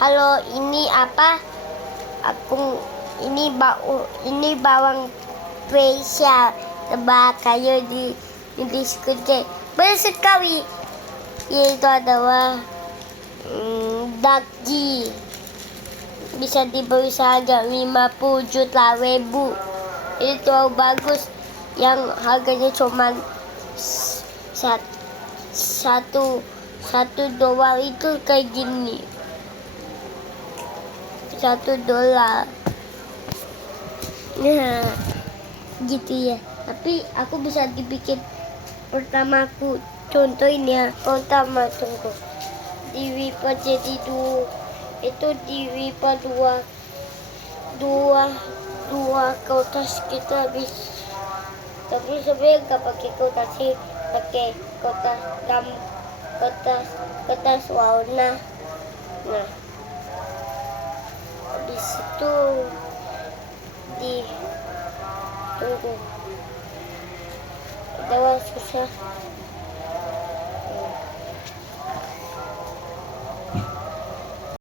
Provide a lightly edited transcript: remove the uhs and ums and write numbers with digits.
Halo, ini apa? Ini bawang spesial. Tebak kayu di diskusi. Bersekali. Yaitu adalah daging. Bisa dibeli seharga 50 juta ribu. Itu bagus. Yang harganya cuma satu dolar itu kayak gini. $1. Nah, gitu ya. Tapi aku bisa dibikin pertama aku contohin ya. Pertama tunggu. Dilipat jadi itu dilipat dua kertas kita habis. Tapi sebenarnya nggak pakai kertas sih, pakai kertas warna. Nah, habis itu tunggu. Udah susah.